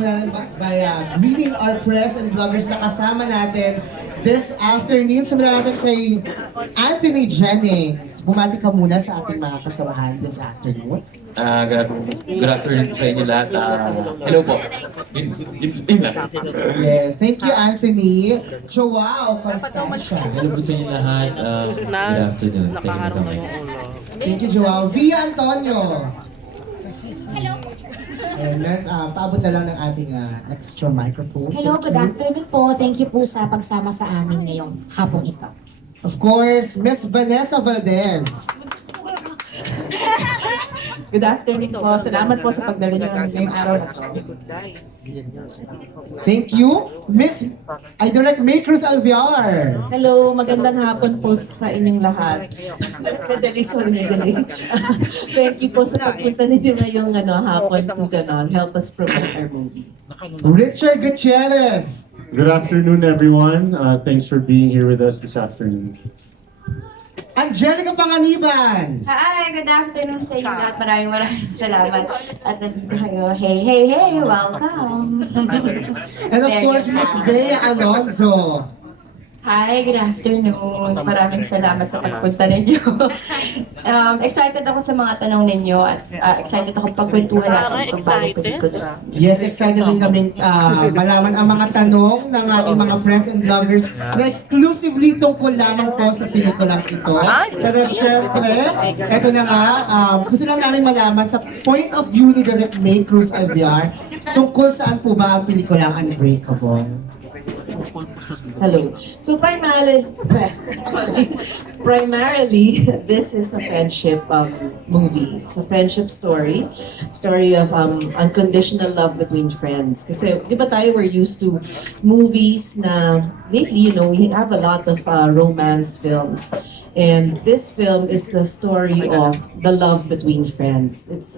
by greeting our press and vloggers na kasama natin this afternoon. Simulan natin kay Anthony Jennings. Bumati ka muna sa ating mga kasamahan this afternoon. Good afternoon sa inyo lahat. Hello po. Yes, thank you Anthony. Joao, Constancia. Hello po sa inyo lahat. Good afternoon. Thank you Joao. Via Antonio. Hello. And paabot na lang ng ating extra microphone. Hello, good afternoon po. Thank you po sa pagsama sa amin ngayong hapong ito. Of course, Miss Vanessa Valdez. Good afternoon po. Salamat po sa pagdalo niyo ngayong araw na ito. Thank you, Miss Direct May Cruz Alviar. Hello, magandang hapon po sa inyong lahat. Madali. Thank you po sa pagpunta ninyo ngayong hapon to help us promote our movie. Richard Gutierrez. Good afternoon, everyone. Thanks for being here with us this afternoon. Angelica Panganiban. Hi! Good afternoon sa inyo lahat. Maraming salamat. At nandito kayo. Hey! Welcome! And of course, Miss Bea Alonzo. Hi! Good afternoon. Maraming salamat sa pagpunta ninyo. Excited ako sa mga tanong ninyo at excited ako pagkwentuhan natin itong bagong pelikula. Yes, excited din kaming malaman ang mga tanong ng ating mga friends and vloggers na exclusively tungkol lamang po sa pelikulang ito. Pero syempre, eto na nga, gusto lang namin malaman sa point of view ni Direct May Cruz Alviar tungkol saan po ba ang pelikulang Unbreakable. Hello. So primarily, this is a friendship movie. It's a friendship story of unconditional love between friends. Kasi di ba tayo we're used to movies na lately, we have a lot of romance films. And this film is the story of the love between friends. It's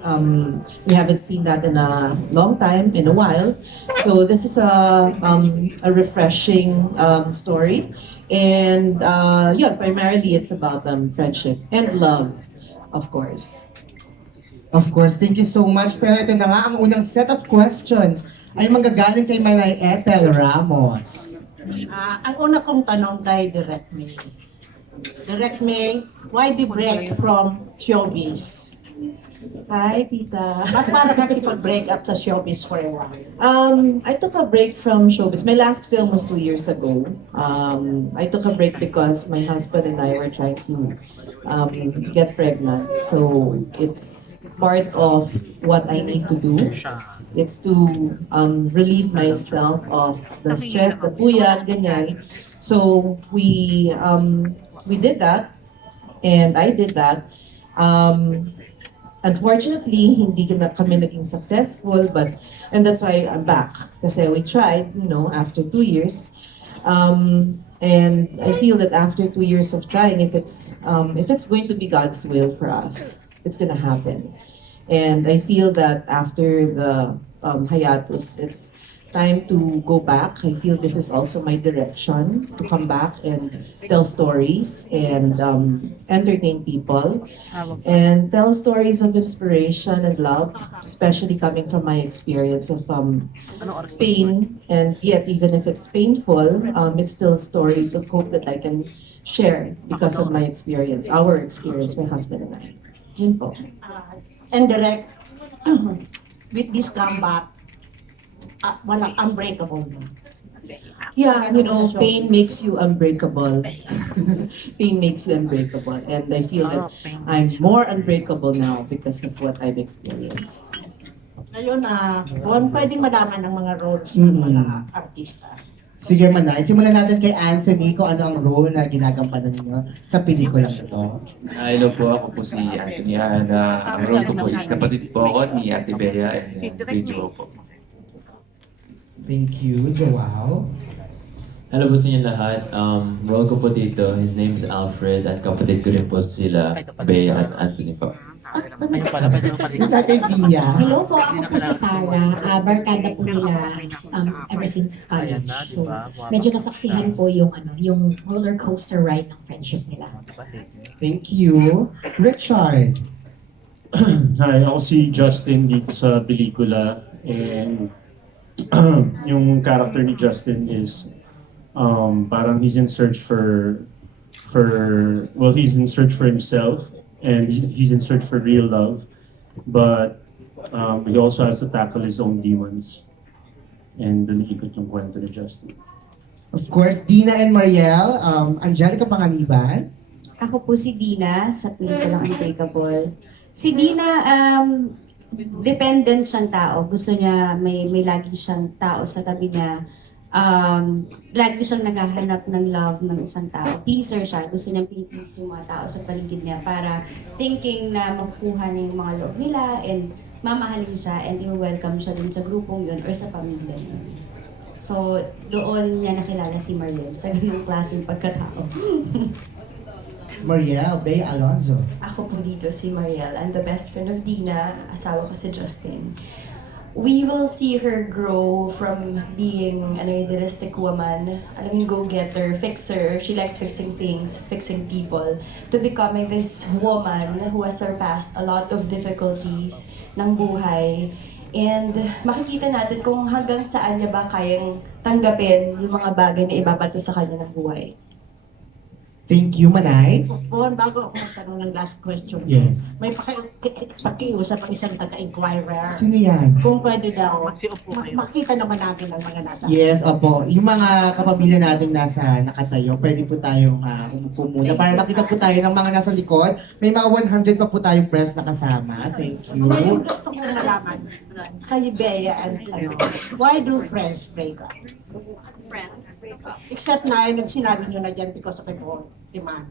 we haven't seen that in a long time, in a while. So this is a refreshing story, and primarily it's about friendship and love, of course. Of course, thank you so much. Pero ito na nga, ang unang set of questions ay manggagaling kay Manay Ethel Ramos. Ang una kong tanong kay Direct May. Direct May, why the break from showbiz? Hi, Tita. Ba't para nakipag-break up sa showbiz for a while? I took a break from showbiz. My last film was 2 years ago. I took a break because my husband and I were trying to get pregnant. So it's part of what I need to do. It's to relieve myself of the stress, the puyat, ganyan. So we did that, and I did that. Unfortunately, hindi na kami naging successful, and that's why I'm back. Kasi we tried, after 2 years. And I feel that after 2 years of trying, if it's going to be God's will for us, it's gonna happen. And I feel that after the hiatus, it's time to go back. I feel this is also my direction to come back and tell stories and entertain people and tell stories of inspiration and love, especially coming from my experience of pain. And yet, even if it's painful, it's still stories of hope that I can share because of my experience, our experience, my husband and I. Yun po. And Direct, with this comeback, walang unbreakable na. Yeah, pain makes you unbreakable. Pain makes you unbreakable. And I feel that I'm more unbreakable now because of what I've experienced. Ngayon, kung pwedeng malaman ng mga roles ng mga artista. Sige Manay, simulan natin kay Anthony kung ano ang role na ginagampanan ninyo sa pelikulang ito. Hello po, ako po si Anthony. Ang role ko po is kapatid po ako ni Ate Bea and kay Joe po. Thank you, Joao. Hello po sa inyo lahat. Role ko po dito, his name is Alfred at kapatid ko rin po sila Bea at Anthony po. Tatay Via. Hello po, ako po si Sarah. Barkada po nila ever since college. So, medyo nasaksihan po yung roller coaster ride ng friendship nila. Thank you. Richard. Hi, ako si Justin dito sa pelikula, and yung character ni Justin is parang he's in search well, he's in search for himself, and he's in search for real love, but he also has to tackle his own demons. And dun ikot yung kwento ni Justin. Of course, Dina and Mariel, Angelica Panganiban. Ako po si Dina sa pelikulang Unbreakable. Si Dina, dependent siyang tao. Gusto niya, may lagi siyang tao sa tabi niya. Lagi siyang naghahanap ng love ng isang tao. Pleaser siya. Gusto niyang piniplease yung mga tao sa paligid niya para thinking na makukuha niya yung mga loob nila and mamahalin siya and i-welcome siya dun sa grupong yun or sa pamilya niya. So, doon niya nakilala si Mariel sa ganung klaseng pagkatao. Mariel, Bay, Alonzo. Ako po dito si Mariel. I'm the best friend of Dina. Asawa ko si Justin. We will see her grow from being an idealistic woman, alam yung go-getter, fixer, she likes fixing things, fixing people, to becoming this woman who has surpassed a lot of difficulties ng buhay. And makikita natin kung hanggang saan niya ba kayang tanggapin yung mga bagay na ibabato sa kanya ng buhay. Thank you, Manay. Bon, bago ako magtanong ng last question. Yes. May pakiusap ang isang taga-inquirer. Sino yan? Kung pwede daw, makita naman natin ang mga nasa. Yes, opo. Yung mga kapamilya natin nasa nakatayo, pwede po tayong umupo muna para makita po tayo ng mga nasa likod. May mga 100 pa po tayong press na kasama. Thank Ngayon you. gusto ko malaman, kay Bea and why do friends break up? Except na yun, sinabi nyo na dyan because of a demand.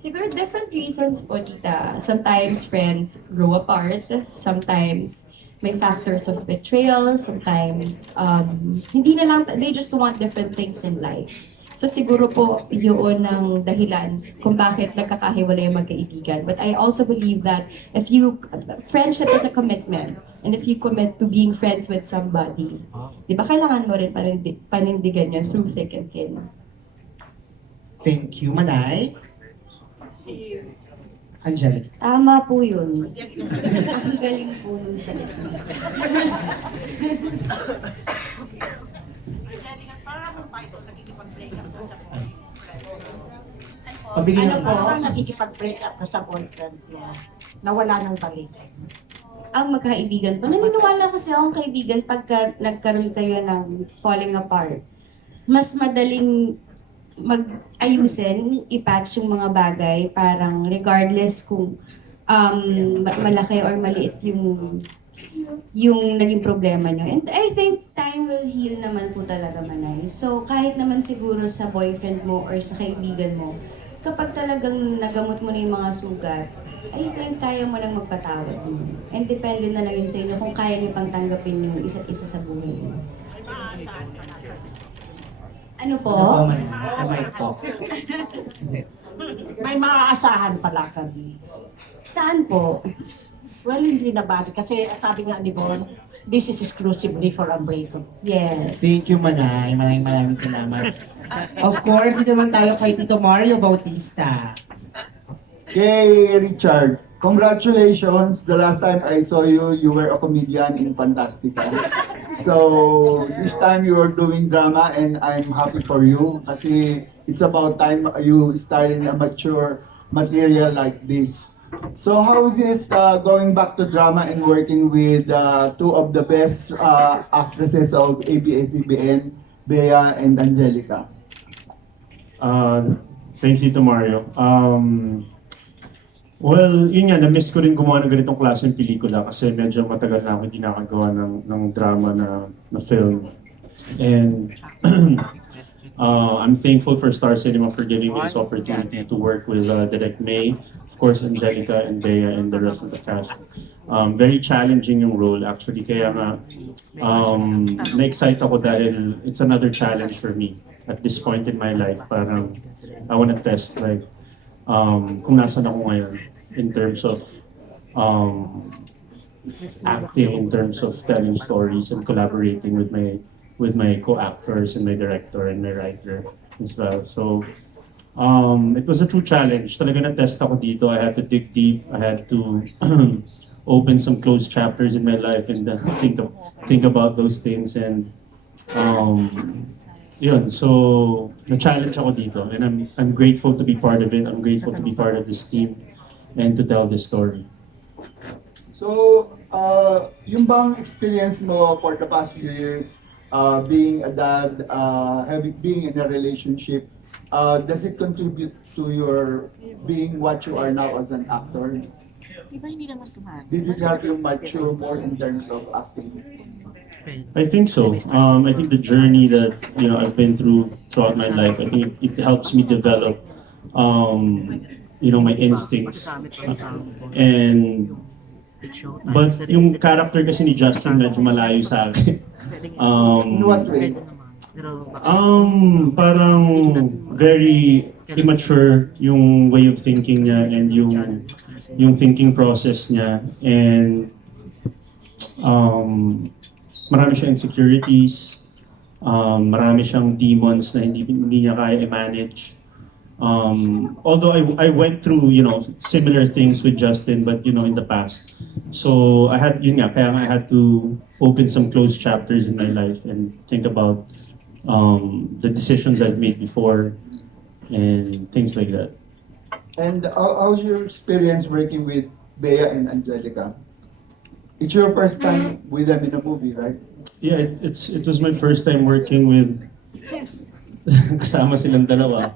Siguro different reasons po, tita. Sometimes friends grow apart. Sometimes may factors of betrayal. Sometimes hindi na lang, they just want different things in life. So siguro po yun ang dahilan kung bakit nagkakahiwalay yung magkaibigan. But I also believe that friendship is a commitment. And if you commit to being friends with somebody, di ba kailangan mo rin panindigan yun through thick and thin. Thank you, Manay. Angelica. Tama po yun. Ang galing po nung salita. Pabigyan Ano po? Parang nakikipag-break up ka sa boyfriend mo na wala nang balik. Ang magkaibigan po. Naniniwala kasi akong kaibigan pagka nagkaroon kayo ng falling apart. Mas madaling mag-ayusin, i-patch yung mga bagay, parang regardless kung malaki or maliit yung naging problema nyo. And I think time will heal naman po talaga, Manay. So kahit naman siguro sa boyfriend mo or sa kaibigan mo, kapag talagang nagamot mo na yung mga sugat, I think kaya mo nang magpatawad mo. And depende na lang yun sa inyo kung kaya niyo pang tanggapin yung isa't isa sa buhay mo. Ano po? Kamay po. May maaasahan pala kami. Saan po? Well, hindi na balik kasi sabi nga ni Bon, this is exclusively for Unbreakable. Yes. Thank you, Manay. Maraming salamat. Of course, dito naman tayo kay Tito Mario Bautista. Kay Richard, congratulations. The last time I saw you, you were a comedian in Fantastica. So, this time you are doing drama and I'm happy for you kasi it's about time you started a mature material like this. So, how is it going back to drama and working with two of the best actresses of ABS-CBN, Bea and Angelica? Thanks, Tito Mario. Well, yun nga, na-miss ko rin gumawa ng ganitong klaseng pelikula kasi medyo matagal na ako hindi nakagawa ng drama na film. And I'm thankful for Star Cinema for giving me this opportunity to work with Direct May, of course, Angelica and Bea and the rest of the cast. Very challenging yung role actually, kaya nga na-excite ako dahil it's another challenge for me at this point in my life. Parang I wanna test like kung nasan ako ngayon in terms of acting, in terms of telling stories and collaborating with my co-actors and my director and my writer as well. So it was a true challenge. Talaga na-test ako dito. I had to dig deep. I had to open some closed chapters in my life and think about those things and yun. So na-challenge ako dito and I'm grateful to be part of it. I'm grateful to be part of this team and to tell this story. So, yung bang experience mo for the past few years, being a dad, being in a relationship, does it contribute to your being what you are now as an actor? Did it help you mature more in terms of acting? I think so. I think the journey that I've been throughout my life, I think it helps me develop my instincts. But yung character kasi ni Justin medyo malayo sa akin. In what way? Parang very immature yung way of thinking niya and yung thinking process niya and marami siyang insecurities, marami siyang demons na hindi niya kaya i-manage. Although I went through, similar things with Justin, but in the past. So I had, kaya I had to open some closed chapters in my life and think about the decisions I've made before and things like that. And how's your experience working with Bea and Angelica? It's your first time with them in a movie, right? Yeah, it was my first time working with kasama silang dalawa.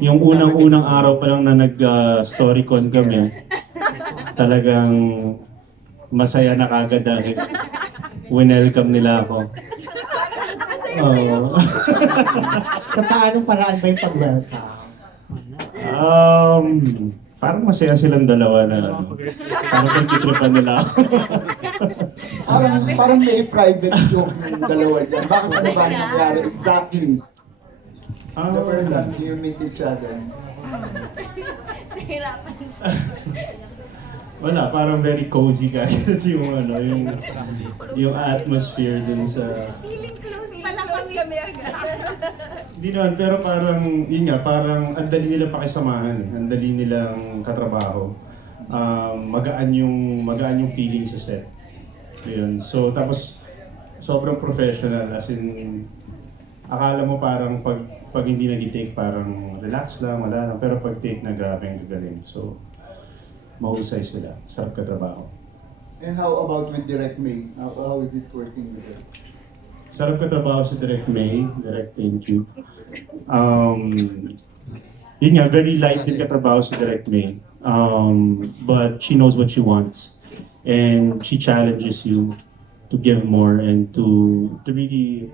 Yung unang-unang araw pa lang na nag-storycon kami, talagang masaya na kagad dahil winelcome nila ako. Sa paanong paraan ba yung pag-welcome? Parang masaya silang dalawa na parang pagtitripan nila ako. Parang may private joke ng dalawa dyan. Bakit ano ba nangyari exactly? The first time you meet each other. Wala, parang very cozy ka kasi yung atmosphere dun sa... Feeling close pala kami agad. Hindi naman, pero parang, yun nga, parang ang dali nilang pakisamahan, ang dali nilang katrabaho. Magaan yung feeling sa set. Yun. So, tapos, sobrang professional, as in, akala mo parang pag hindi nag-take, parang relax lang, wala lang, pero pag take na grabe ang gagaling. So, mahusay sila, sarap katrabaho. And how about with Direct May? How is it working with her? Sarap katrabaho si Direct May. Direct, thank you. Yun nga, very light din katrabaho si Direct May. But she knows what she wants. And she challenges you to give more and to really,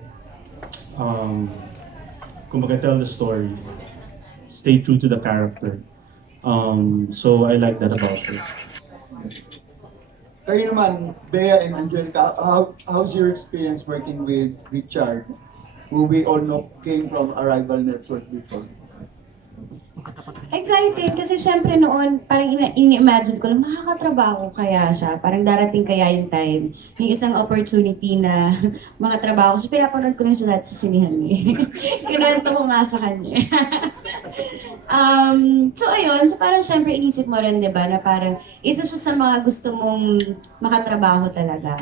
kumbaga, tell the story. Stay true to the character. So I like that about her. Kayo naman, Bea and Angelica, how's your experience working with Richard, who we all know came from Arrival Network before? Exciting kasi syempre noon parang ini-imagine ko lang makakatrabaho kaya siya. Parang darating kaya yung time, yung isang opportunity na makatrabaho. So pinapanood ko na siya dati sa sinihan niya. Kinuwento ko nga sa kanya. So ayun, so parang syempre inisip mo rin, 'di ba, na parang isa siya sa mga gusto mong makatrabaho talaga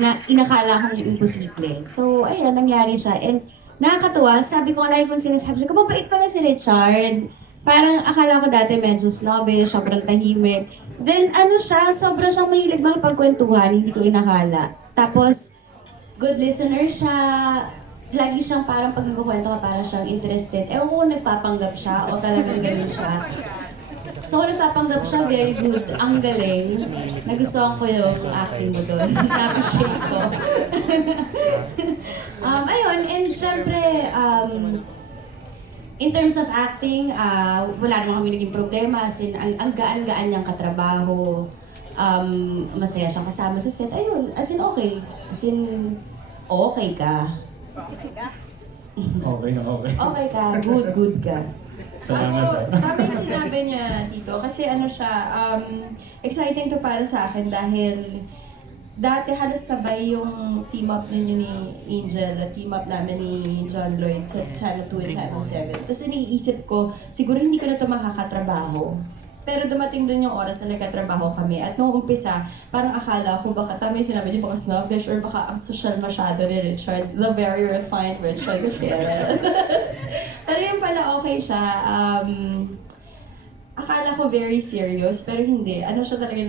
na inakala kong imposible. So ayun, nangyari siya and nakakatuwa. Sabi ko, lagi kong sinasabi ko, mabait pala si Richard. Parang akala ko dati medyo snobbish, sobrang tahimik. Then ano siya, sobrang siyang mahilig makipagkwentuhan, hindi ko inakala. Tapos, good listener siya. Lagi siyang parang pag nagkukwento ka, parang siyang interested. Ewan ko kung nagpapanggap siya o talagang ganun siya. So kung nagpapanggap siya, very good. Ang galing. Nagustuhan ko yung acting mo doon. Na-appreciate ko. Ayun, and syempre, in terms of acting, wala naman kami naging problema. As in, ang gaan-gaan niyang katrabaho. Masaya siyang kasama sa set. Ayun, as in okay. As in, okay ka. Okay ka? Okay na okay. Okay ka, good ka. Salamat. Tama yung sinabi niya dito kasi ano siya, exciting to para sa akin dahil dati halos sabay yung team up ninyo ni Angel at team up namin ni John Lloyd sa Channel 2 and Channel 7. Tapos iniisip ko, siguro hindi ko na ito makakatrabaho. Pero dumating dun yung oras na nagkatrabaho kami. At nung umpisa, parang akala ko baka tama yung sinabi niyo, baka snobbish or baka ang social masyado ni Richard. The very refined Richard Gutierrez. Pero yun pala okay siya. Akala ko very serious, pero hindi. Ano siya talaga,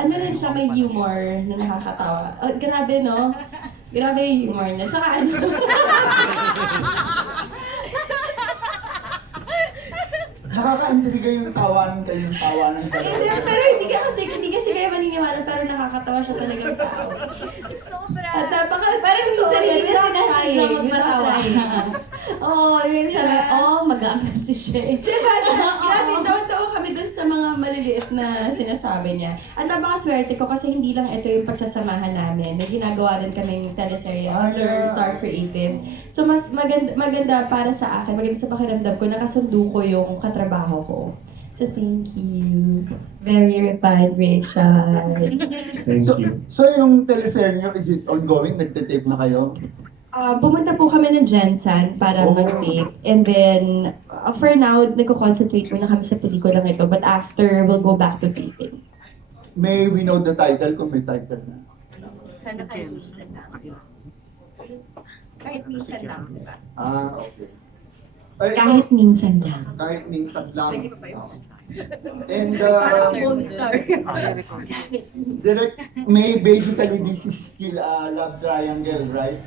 ano rin siya, may humor na nakakatawa. Grabe, no? Grabe yung humor niya. Tsaka ano... Nakaka-intriga yung tawanan kayong tawanan kayo. Hindi, pero hindi kasi kayo maniniwala, pero nakakatawa siya talagang tao. Sobra. At parang minsan hindi na sinasadyang magpatawa. Oo, yung sabi, mag-aangas si Shay. Diba? Grabe, tawa-tawa kami dun sa mga maliliit na sinasabi niya. At napakaswerte ko kasi hindi lang ito yung pagsasamahan namin. May ginagawa rin kami ng teleserye under Star Creatives. So mas maganda para sa akin, maganda sa pakiramdam ko, nakasundo ko yung katrabaho ko. So thank you. Very refined, Richard. Thank you. So yung teleserye nyo, is it ongoing? Nagtitape na kayo? Pumunta po kami ng Jensen para mag-tape. And then, for now, nagko-concentrate muna kami sa pelikulang ito. But after, we'll go back to taping. May we know the title kung may title na? Sana kayo minsan lang. Kahit minsan lang, di ba? Okay. Ay, Kahit minsan lang. kahit minsan lang. Sige pa yun. And Parang Gold Star. direct, may basically this is still a love triangle, right?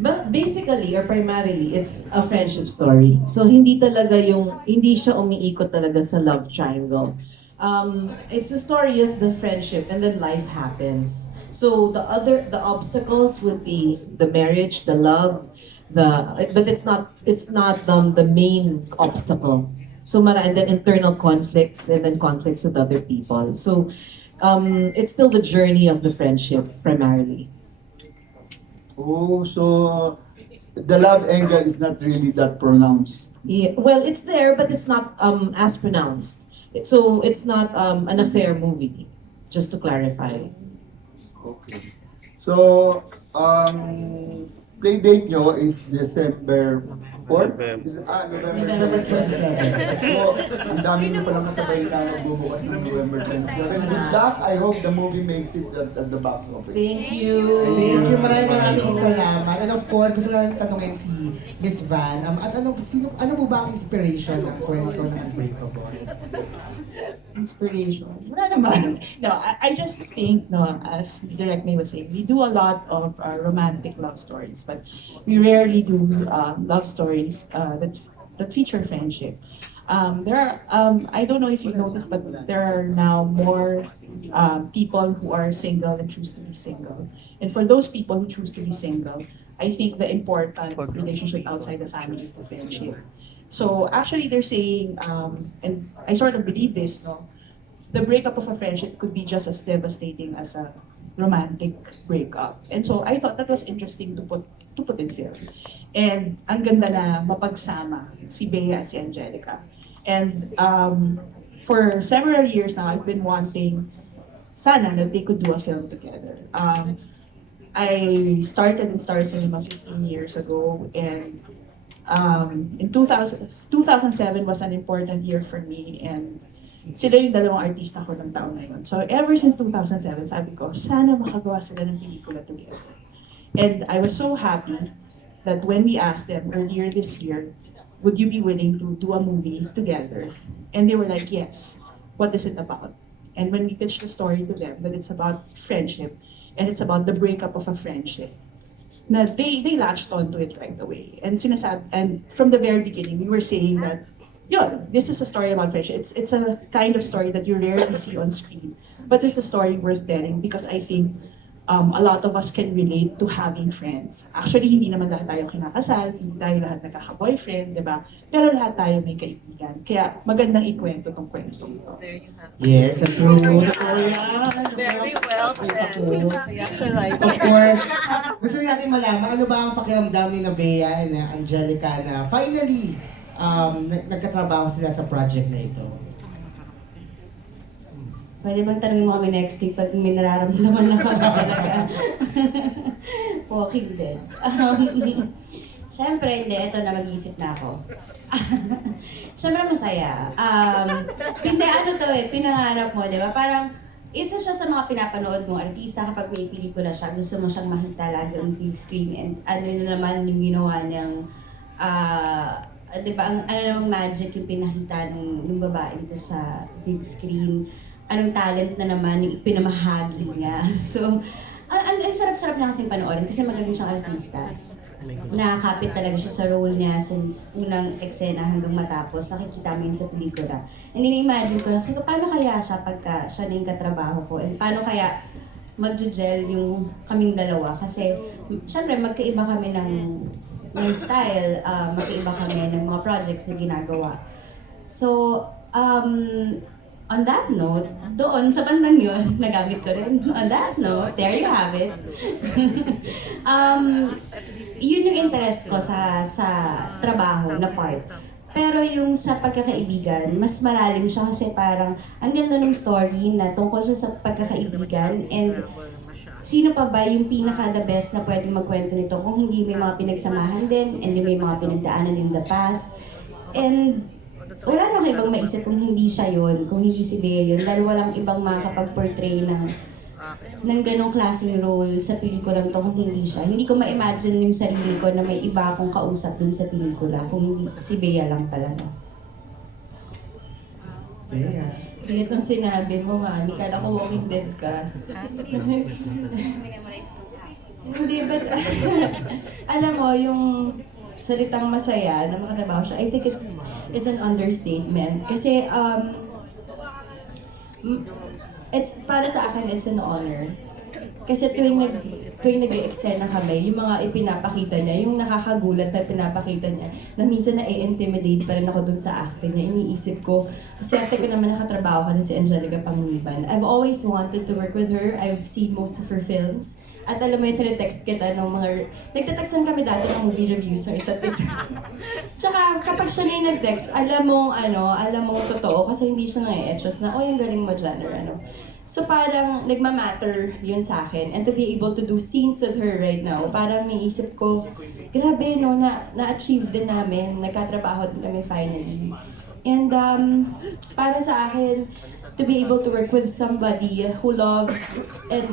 But basically or primarily, it's a friendship story. So hindi siya umiikot talaga sa love triangle. It's a story of the friendship and then life happens. So the obstacles would be the marriage, the love, but it's not the main obstacle. So and then internal conflicts and then conflicts with other people. So it's still the journey of the friendship primarily. Oh, so the love angle is not really that pronounced. Yeah, well, it's there, but it's not as pronounced. So it's not an affair movie, just to clarify. Okay. So, play date nyo is December 4? November 27. So, ang dami nyo palang kasabay na magbubukas ng November 27. Good luck. I hope the movie makes it at the box office. Thank you. Thank you, maraming salamat. And of course, gusto namin tanungin si Miss Van. At ano po ba ang inspiration ng kwento ng Unbreakable? Inspiration. Wala naman. No, I just think, no, as Direct May was saying, we do a lot of romantic love stories, but we rarely do love stories that feature friendship. There are, I don't know if you noticed, but there are now more people who are single and choose to be single. And for those people who choose to be single, I think the important relationship outside the family is the friendship. So actually they're saying, and I sort of believe this, no, the breakup of a friendship could be just as devastating as a romantic breakup. And so I thought that was interesting to put in film. And ang ganda na mapagsama si Bea at si Angelica. And for several years now, I've been wanting sana that they could do a film together. I started in Star Cinema 15 years ago, and in 2007 was an important year for me, and sila yung dalawang artista ko ng taon na yun. So ever since 2007, sabi ko, sana makagawa sila ng pelikula together. And I was so happy that when we asked them earlier this year, would you be willing to do a movie together? And they were like, yes. What is it about? And when we pitched the story to them, that it's about friendship, and it's about the breakup of a friendship, na they latched onto it right away. And from the very beginning, we were saying that, this is a story about friendship. It's a kind of story that you rarely see on screen, but it's a story worth telling because I think a lot of us can relate to having friends. Actually, hindi naman lahat tayo kinakasal, hindi tayo lahat nagkaka-boyfriend, di ba? Pero lahat tayo may kaibigan. Kaya magandang ikwento tong kwento ito. Yes, true. Very well said. Of course, gusto natin malaman, ano ba ang pakiramdam ni Bea and Angelica na finally nagkatrabaho sila sa project na ito? Pwede bang tanungin mo kami next week pag may nararamdaman na kami talaga? Walking Dead. Siyempre, hindi. Ito na, mag-iisip na ako. Siyempre, masaya. Hindi, ano to eh, pinangarap mo, di ba? Parang, isa siya sa mga pinapanood mong artista kapag may pelikula siya, gusto mo siyang makita lagi on big screen. And ano na naman yung ginawa niyang, di ba, ano namang magic yung pinakita ng babae ito sa big screen. Anong talent na naman yung ipinamahagi niya. So, ang sarap-sarap na kasing panoorin kasi magaling siyang artista. Nakakapit talaga siya sa role niya since unang eksena hanggang matapos. Nakikita mo yun sa pelikula. And in-imagine ko, so, paano kaya siya pagka siya na yung katrabaho ko? And paano kaya mag-gel yung kaming dalawa? Kasi, syempre, magkaiba kami ng style, magkaiba kami ng mga projects na ginagawa. So, on that note, doon sa bandang yun, nagamit ko rin. On that note, there you have it. Yun yung interest ko sa trabaho na part. Pero yung sa pagkakaibigan, mas malalim siya kasi parang ang ganda ng story na tungkol siya sa pagkakaibigan and sino pa ba yung pinaka-the best na pwedeng magkwento nito kung hindi may mga pinagsamahan din and may mga pinagdaanan in the past. And wala na ibang maisip kung hindi siya yun, kung hindi si Bea yun, dahil walang ibang makakapag-portray ng ganong klaseng role sa pelikulang to kung hindi siya. Hindi ko ma-imagine yung sarili ko na may iba akong kausap dun sa pelikula kung hindi si Bea lang talaga. Pilit ng sinabi mo, Mami. Kala ko Walking Dead ka. Hindi, but alam mo, yung salitang masaya na makatrabaho siya, I think it's an understatement. Kasi, it's, para sa akin, it's an honor. Kasi tuwing nag-i-eksena kami, yung mga ipinapakita niya, yung nakakagulat na pinapakita niya, na minsan na-intimidate pa rin ako dun sa acting niya. Iniisip ko, kasi ate ko naman nakatrabaho ka na si Angelica Panganiban. I've always wanted to work with her. I've seen most of her films. At alam mo yung tine-text kita ng mga... Nagtatextan kami dati ng movie reviews ng isa't isa. Tsaka kapag siya na yung nag-text, alam mong totoo kasi hindi siya nang-i-etchos na, oh, yung galing mo dyan or ano. So parang nagmamatter yun sa akin. And to be able to do scenes with her right now, parang naisip ko, grabe no, na-achieve din namin, nagkatrabaho din kami finally. And para sa akin, to be able to work with somebody who loves and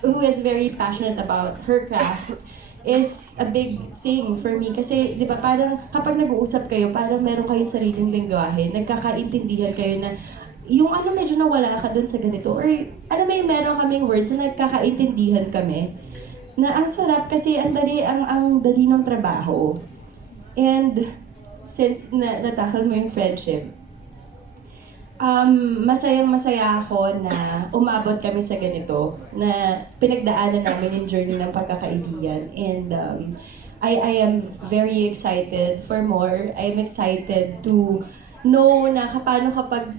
who is very passionate about her craft is a big thing for me. Kasi, di ba, parang kapag nag-uusap kayo, parang meron kayong sariling lingwahe, nagkakaintindihan kayo na yung ano medyo nawala ka dun sa ganito, or ano may meron kaming words na nagkakaintindihan kami. Na ang sarap kasi ang dali ng trabaho. And since natakal mo yung friendship, masayang-masaya ako na umabot kami sa ganito, na pinagdaanan namin yung journey ng pagkakaibigan. And I am very excited for more. I am excited to know na paano kapag,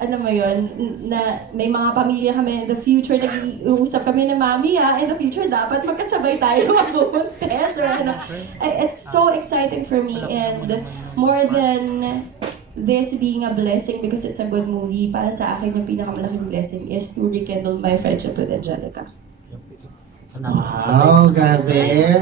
ano mo yun, na may mga pamilya kami in the future, nag-uusap kami na Mami in the future dapat magkasabay tayo mag-buntes or ano. It's so exciting for me, and more than this being a blessing because it's a good movie, para sa akin yung pinakamalaking blessing is to rekindle my friendship with Angelica. Wow, grabe.